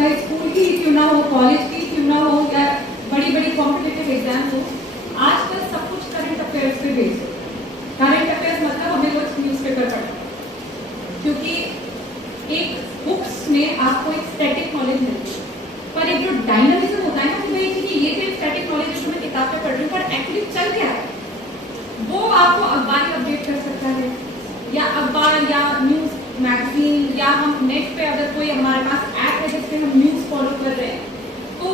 चाहे स्कूल की क्यों ना हो, कॉलेज की क्यों ना हो, या बड़ी बड़ी कॉम्पिटिटिव एग्जाम हो, आजकल सब कुछ करंट अफेयर्स पे बेस्ड है। करंट अफेयर्स मतलब हमें रोज न्यूज़पेपर पढ़ना, क्योंकि एक बुक्स में आपको एक स्टैटिक नॉलेज मिलती है, पर एक जो डायनामिज्म होता है ना कि भाई कि ये जो स्टैटिक नॉलेज है जो मैं किताब पे पढ़ रही हूँ, पर एक्चुअली चल क्या है, वो आपको अखबार ही अपडेट कर सकता है, या अखबार या न्यूज मैगजीन, या हम नेट पे अगर कोई हमारे पास ऐप है जिससे हम न्यूज फॉलो कर रहे हैं, तो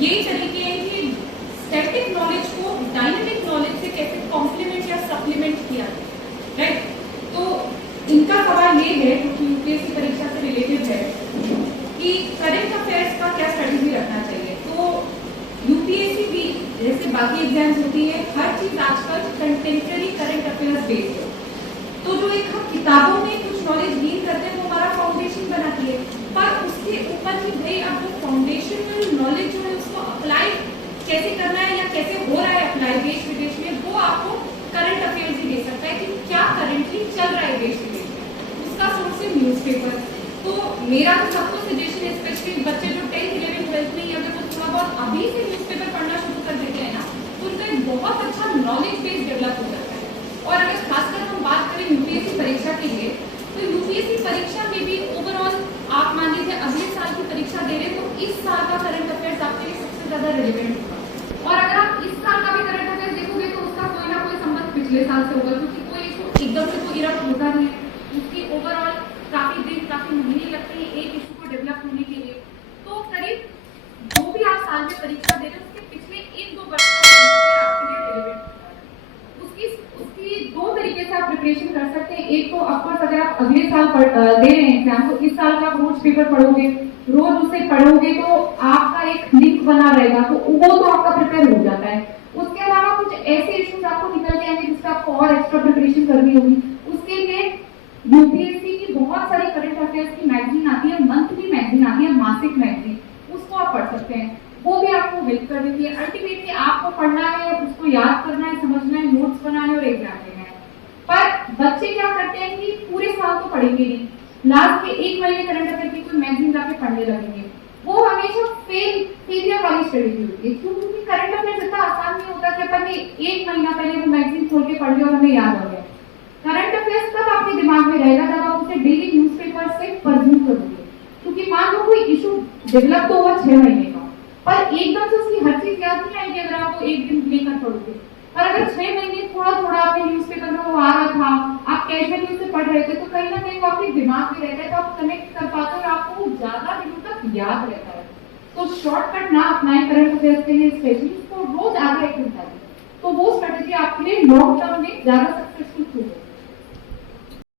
ये तरीके हैं कि स्टैटिक नॉलेज को डायनामिक नॉलेज से कैसे कॉम्प्लीमेंट या सप्लीमेंट किया जाए, राइट। तो इनका सवाल ये है क्योंकि यूपीएससी परीक्षा से रिलेटेड है कि करंट अफेयर्स का क्या स्ट्रेटेजी रखना चाहिए। तो यूपीएससी भी जैसे बाकी एग्जाम्स होती है, हर चीज आजकल कंटेम्प्रेरी करंट अफेयर्स बेस्ड है। तो जो एक हम किताबों में कुछ नॉलेज गेन करते हैं वो हमारा फाउंडेशन बनाती है, पर उसके ऊपर ही भाई अब वो फाउंडेशनल नॉलेज जो है उसको अप्लाई कैसे करना है या कैसे हो रहा है अप्लाई देश विदेश में, वो आपको करंट अफेयर्स ही दे सकता है कि क्या करेंटली चल रहा है देश विदेश में। उसका सोर्स है न्यूज़पेपर। तो मेरा तो सबको सजेशन है, स्पेशली बच्चे जो 10th 11th 12th में अगर वो थोड़ा बहुत अभी से न्यूज़पेपर पढ़ना शुरू कर देते हैं ना, तो उनका एक बहुत अच्छा नॉलेज बेस डेवलप हो जाता है। और अगर खासकर हम बात करें यूपीएससी परीक्षा के लिए, तो यूपीएससी परीक्षा में भी ओवरऑल आप मान लीजिए अगले साल की परीक्षा दे रहे हैं तो इस साल का करंट अफेयर्स आपके लिए सबसे ज्यादा रिलेवेंट होगा। और अगर आप इस साल का भी करंट अफेयर्स देखोगे तो उसका कोई ना कोई संबंध पिछले साल से होगा, क्योंकि कोई इशू एकदम से कोई इरप्ट होता नहीं है, उसकी ओवरऑल काफी दिन काफी महीने लगते हैं एक इशू को डेवलप होने के लिए। तो करीब जो भी आप साल में परीक्षा दे रहे हैं उसके पिछले 1-2 वर्ष का आपके लिए रिलेवेंट होता है। उसकी दो तरीके से आप प्रिपरेशन कर सकते हैं। एक तो ऑफकोर्स अगर आप अगले साल दे रहे हैं एग्जाम, तो इस साल का आप रोज पेपर पढ़ोगे, रोज उसे पढ़ोगे तो आपका एक लिंक बना रहेगा, तो वो तो आपका प्रिपेयर हो जाता है। उसके अलावा कुछ ऐसे इश्यूज आपको निकल के आएंगे जिसका आपको और एक्स्ट्रा प्रिपरेशन करनी होगी। उसके लिए यूपीएससी की बहुत सारी करंट अफेयर्स की मैगजीन आती है, मंथली मैगजीन आती है, मासिक मैगजीन, उसको आप पढ़ सकते हैं, वो भी आपको हेल्प कर देती है। अल्टीमेटली आपको पढ़ना है, उसको याद करना है, समझना है, नोट्स बनाने और एग्जाम देना है। पर बच्चे क्या करते हैं कि पूरे साल तो पढ़ेंगे नहीं, लास्ट के 1 महीने करंट अफेयर की कोई मैगजीन जाके पढ़ने लगेंगे, वो हमेशा फेलियर वाली स्ट्रेटेजी होती है। क्योंकि करंट अफेयर इतना आसान नहीं होता कि अपन ने 1 महीना पहले वो मैगजीन खोल के पढ़ लिया और हमें याद हो गया। करंट अफेयर्स तब आपके दिमाग में रहेगा जब आप उसे डेली न्यूज़पेपर से परस्यू करोगे। क्योंकि मान लो कोई इशू डेवलप तो हुआ 6 महीने का, पर एकदम से उसकी हर चीज याद नहीं आएगी अगर आप वो एक दिन लेकर पढ़ोगे। पर अगर 6 महीने थोड़ा थोड़ा आपके न्यूज़पेपर में वो आ रहा था, आप कैजुअली उसे पढ़ रहे थे, तो कहीं ना कहीं वो आपके दिमाग में रहता है, तो आप कनेक्ट कर पाते हो और आपको ज्यादा दिनों तक याद रहता है। तो शॉर्टकट ना अपनाएं करंट अफेयर्स के लिए, स्पेशली उसको रोज आधा 1 घंटा दें, तो वो स्ट्रेटेजी आपके लिए लॉन्ग टर्म में ज्यादा सक्सेसफुल होगी।